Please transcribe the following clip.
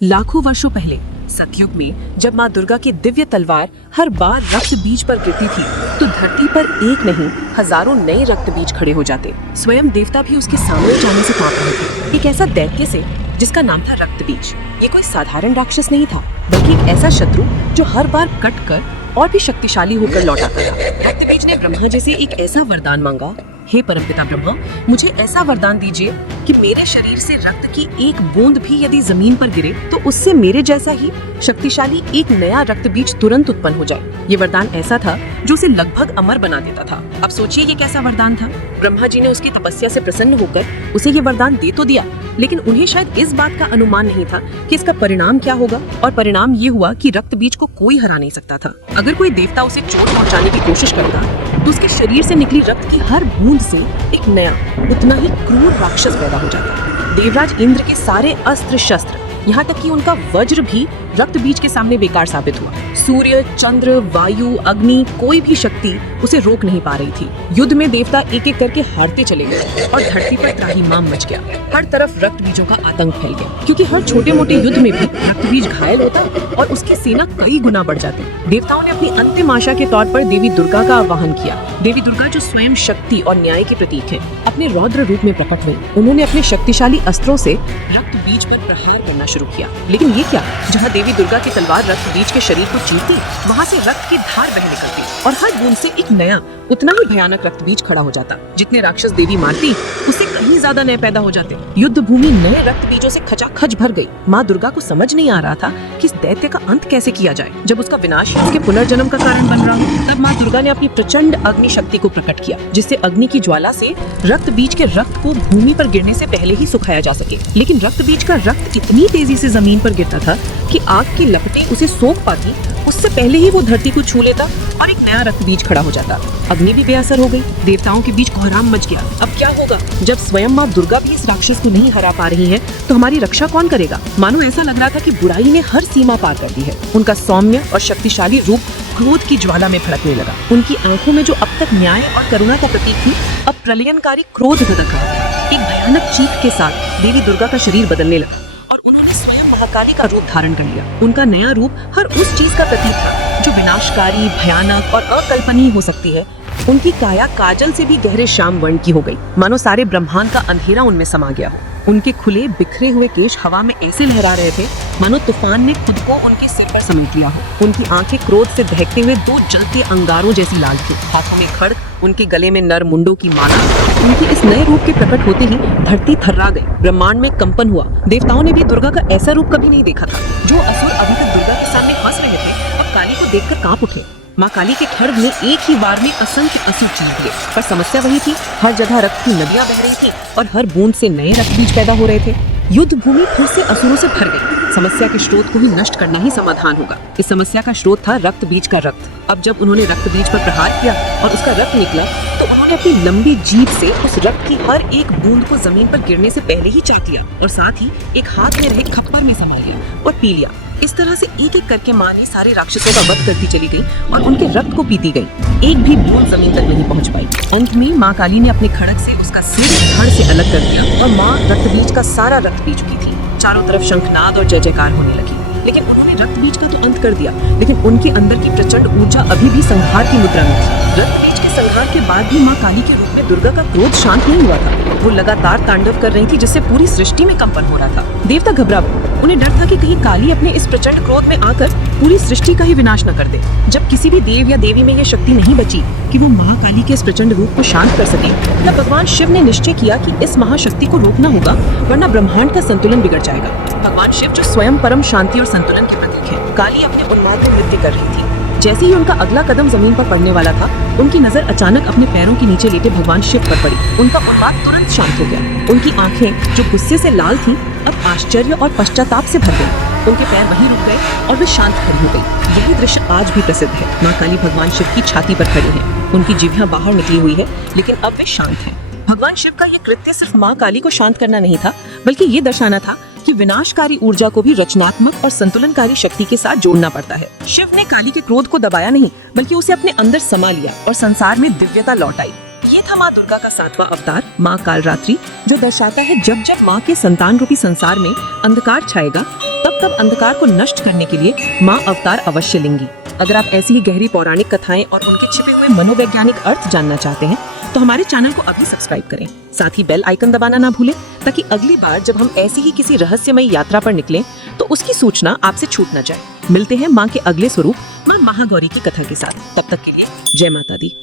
लाखों वर्षों पहले सतयुग में जब माँ दुर्गा की दिव्य तलवार हर बार रक्त बीज पर गिरती थी तो धरती पर एक नहीं हजारों नए रक्त बीज खड़े हो जाते। स्वयं देवता भी उसके सामने जाने से कांप रहे थे। एक ऐसा दैत्य से जिसका नाम था रक्त बीज। ये कोई साधारण राक्षस नहीं था बल्कि एक ऐसा शत्रु जो हर बार कट कर और भी शक्तिशाली होकर लौट आता था। रक्त बीज ने ब्रह्मा जी से एक ऐसा वरदान मांगा, हे परमपिता ब्रह्मा, मुझे ऐसा वरदान दीजिए कि मेरे शरीर से रक्त की एक बूंद भी यदि जमीन पर गिरे तो उससे मेरे जैसा ही शक्तिशाली एक नया रक्त बीज तुरंत उत्पन्न हो जाए। ये वरदान ऐसा था जो उसे लगभग अमर बना देता था। अब सोचिए ये कैसा वरदान था। ब्रह्मा जी ने उसकी तपस्या से प्रसन्न होकर उसे ये वरदान दे तो दिया, लेकिन उन्हें शायद इस बात का अनुमान नहीं था कि इसका परिणाम क्या होगा। और परिणाम ये हुआ कि रक्त बीज को कोई हरा नहीं सकता था। अगर कोई देवता उसे चोट पहुंचाने की कोशिश करता तो उसके शरीर से निकली रक्त की हर बूंद से एक नया उतना ही क्रूर राक्षस पैदा हो जाता। देवराज इंद्र के सारे अस्त्र शस्त्र, यहाँ तक कि उनका वज्र भी रक्त बीज के सामने बेकार साबित हुआ। सूर्य, चंद्र, वायु, अग्नि, कोई भी शक्ति उसे रोक नहीं पा रही थी। युद्ध में देवता एक एक करके हारते चले गए और धरती पर त्राहिमाम मच गया। हर तरफ रक्त बीजों का आतंक फैल गया, क्योंकि हर छोटे मोटे युद्ध में भी रक्त बीज घायल होता और उसकी सेना कई गुना बढ़ जाती। देवताओं ने अपनी अंतिम आशा के तौर पर देवी दुर्गा का आवाहन किया। देवी दुर्गा जो स्वयं शक्ति और न्याय के प्रतीक है, अपने रौद्र रूप में प्रकट हुई। उन्होंने अपने शक्तिशाली अस्त्रों से रक्त बीज पर प्रहार करना शुरू किया। लेकिन ये क्या, जहाँ देवी दुर्गा की तलवार रक्त बीज के शरीर को चीरती, वहाँ से रक्त की धार बह निकलती और हर बूंद से एक नया उतना ही भयानक रक्त बीज खड़ा हो जाता। जितने राक्षस देवी मारती उससे कहीं ज्यादा नए पैदा हो जाते। युद्ध भूमि नए रक्त बीजों से खचाखच भर गई। माँ दुर्गा को समझ नहीं आ रहा था कि इस दैत्य का अंत कैसे किया जाए। जब उसका विनाश उसके पुनर्जन्म का कारण बन रहा हो, तब माँ दुर्गा ने अपनी प्रचंड अग्नि शक्ति को प्रकट किया, जिससे अग्नि की ज्वाला से रक्त बीज के रक्त को भूमि पर गिरने से पहले ही सुखाया जा सके। लेकिन रक्त बीज का रक्त इतनी तेजी से जमीन पर गिरता था कि आग की लपटें उसे सोख पाती उससे पहले ही वो धरती को छू लेता और एक नया रक्त बीज खड़ा हो जाता। अग्नि भी बेअसर हो गई। देवताओं के बीच कोहराम मच गया। अब क्या होगा? जब स्वयं माँ दुर्गा भी इस राक्षस को नहीं हरा पा रही है तो हमारी रक्षा कौन करेगा? मानो ऐसा लग रहा था कि बुराई ने हर सीमा पार कर दी है। उनका सौम्य और शक्तिशाली रूप क्रोध की ज्वाला में भड़कने लगा। उनकी आंखों में जो अब तक न्याय और करुणा का प्रतीक थी, अब प्रलयनकारी क्रोध धधक रहा था। एक भयानक चीख के साथ देवी दुर्गा का शरीर बदलने लगा और उन्होंने स्वयं महाकाली का रूप धारण कर लिया। उनका नया रूप हर उस चीज का प्रतीक था जो विनाशकारी, भयानक और अकल्पनीय हो सकती है। उनकी काया काजल से भी गहरे श्याम वर्ण की हो गई, मानो सारे ब्रह्मांड का अंधेरा उनमें समा गया। उनके खुले बिखरे हुए केश हवा में ऐसे लहरा रहे थे मानो तूफान ने खुद को उनके सिर पर समेट लिया हो। उनकी आंखें क्रोध से दहकते हुए दो जलते अंगारों जैसी लाल थी। हाथों में खड्ग, उनके गले में नर मुंडों की माला। उनके इस नए रूप के प्रकट होते ही धरती थर्रा गई, ब्रह्मांड में कंपन हुआ। देवताओं ने भी दुर्गा का ऐसा रूप कभी नहीं देखा था। जो असुर अभी तक दुर्गा के सामने हंस रहे थे, अब काली को देखकर कांप उठे। माँ काली के खड्ग ने एक ही बार में असंख्य असुर चीर दिए, पर समस्या वही थी, हर जगह रक्त की नदियां बह रही थी और हर बूंद से नए रक्त बीज पैदा हो रहे थे। युद्ध भूमि फिर से असुरों से भर गई। समस्या के स्रोत को ही नष्ट करना ही समाधान होगा। इस समस्या का स्रोत था रक्त बीज का रक्त। अब जब उन्होंने रक्त बीज पर प्रहार किया और उसका रक्त निकला तो उन्होंने अपनी लंबी जीभ से उस रक्त की हर एक बूंद को जमीन पर गिरने से पहले ही चाट लिया और साथ ही एक हाथ में रहे खप्पर में समा लिया और पी लिया। इस तरह से एक एक करके माँ ने सारे राक्षसों का वध करती चली गई और उनके रक्त को पीती गई। एक भी बूंद जमीन तक नहीं पहुँच पाई। अंत में माँ काली ने अपने खड्ग से उसका सिर धड़ से अलग कर दिया और माँ रक्त बीज का सारा रक्त पी चुकी थी। चारों तरफ शंखनाद और जय जयकार होने लगी। लेकिन उन्होंने रक्त बीज का तो अंत कर दिया, लेकिन उनके अंदर की प्रचंड ऊर्जा अभी भी संहार की मुद्रा में थी। रक्त बीज के संहार के बाद भी माँ काली के रूप में दुर्गा का क्रोध शांत नहीं हुआ था। वो लगातार तांडव कर रही थी, जिससे पूरी सृष्टि में कंपन हो रहा था। देवता घबरा गए। उन्हें डर था कि कहीं काली अपने इस प्रचंड क्रोध में आकर पूरी सृष्टि का ही विनाश न कर दे। जब किसी भी देव या देवी में यह शक्ति नहीं बची कि वो महाकाली के इस प्रचंड रूप को शांत कर सके, तब भगवान शिव ने निश्चय किया कि इस महाशक्ति को रोकना होगा, वरना ब्रह्मांड का संतुलन बिगड़ जाएगा। भगवान शिव जो स्वयं परम शांति और संतुलन के प्रतीक है, काली अपने उन्माद में नृत्य कर रही थी। जैसे ही उनका अगला कदम जमीन पर पड़ने वाला था, उनकी नजर अचानक अपने पैरों के नीचे लेटे भगवान शिव पर पड़ी। उनका उन्माद तुरंत शांत हो गया। उनकी आंखें जो गुस्से से लाल थीं, अब आश्चर्य और पश्चाताप से भर गई। उनके पैर वहीं रुक गए और वे शांत खड़ी हो गई। यही दृश्य आज भी प्रसिद्ध है। माँ काली भगवान शिव की छाती पर खड़ी हैं। उनकी जिह्वा बाहर निकली हुई है, लेकिन अब वे शांत हैं। भगवान शिव का ये कृत्य सिर्फ माँ काली को शांत करना नहीं था, बल्कि ये दर्शाना था कि विनाशकारी ऊर्जा को भी रचनात्मक और संतुलनकारी शक्ति के साथ जोड़ना पड़ता है। शिव ने काली के क्रोध को दबाया नहीं, बल्कि उसे अपने अंदर समा लिया और संसार में दिव्यता लौट आई। ये था माँ दुर्गा का 7वां अवतार माँ कालरात्रि, जो दर्शाता है जब जब माँ के संतान रूपी संसार में अंधकार छाएगा तब तब अंधकार को नष्ट करने के लिए माँ अवतार अवश्य लेंगी। अगर आप ऐसी ही गहरी पौराणिक कथाएं और उनके छिपे हुए मनोवैज्ञानिक अर्थ जानना चाहते हैं तो हमारे चैनल को अभी सब्सक्राइब करें। साथ ही बेल आइकन दबाना ना भूलें ताकि अगली बार जब हम ऐसी ही किसी रहस्यमयी यात्रा पर निकलें तो उसकी सूचना आपसे छूट न जाए। मिलते हैं माँ के अगले स्वरूप माँ महागौरी की कथा के साथ। तब तक के लिए जय माता दी।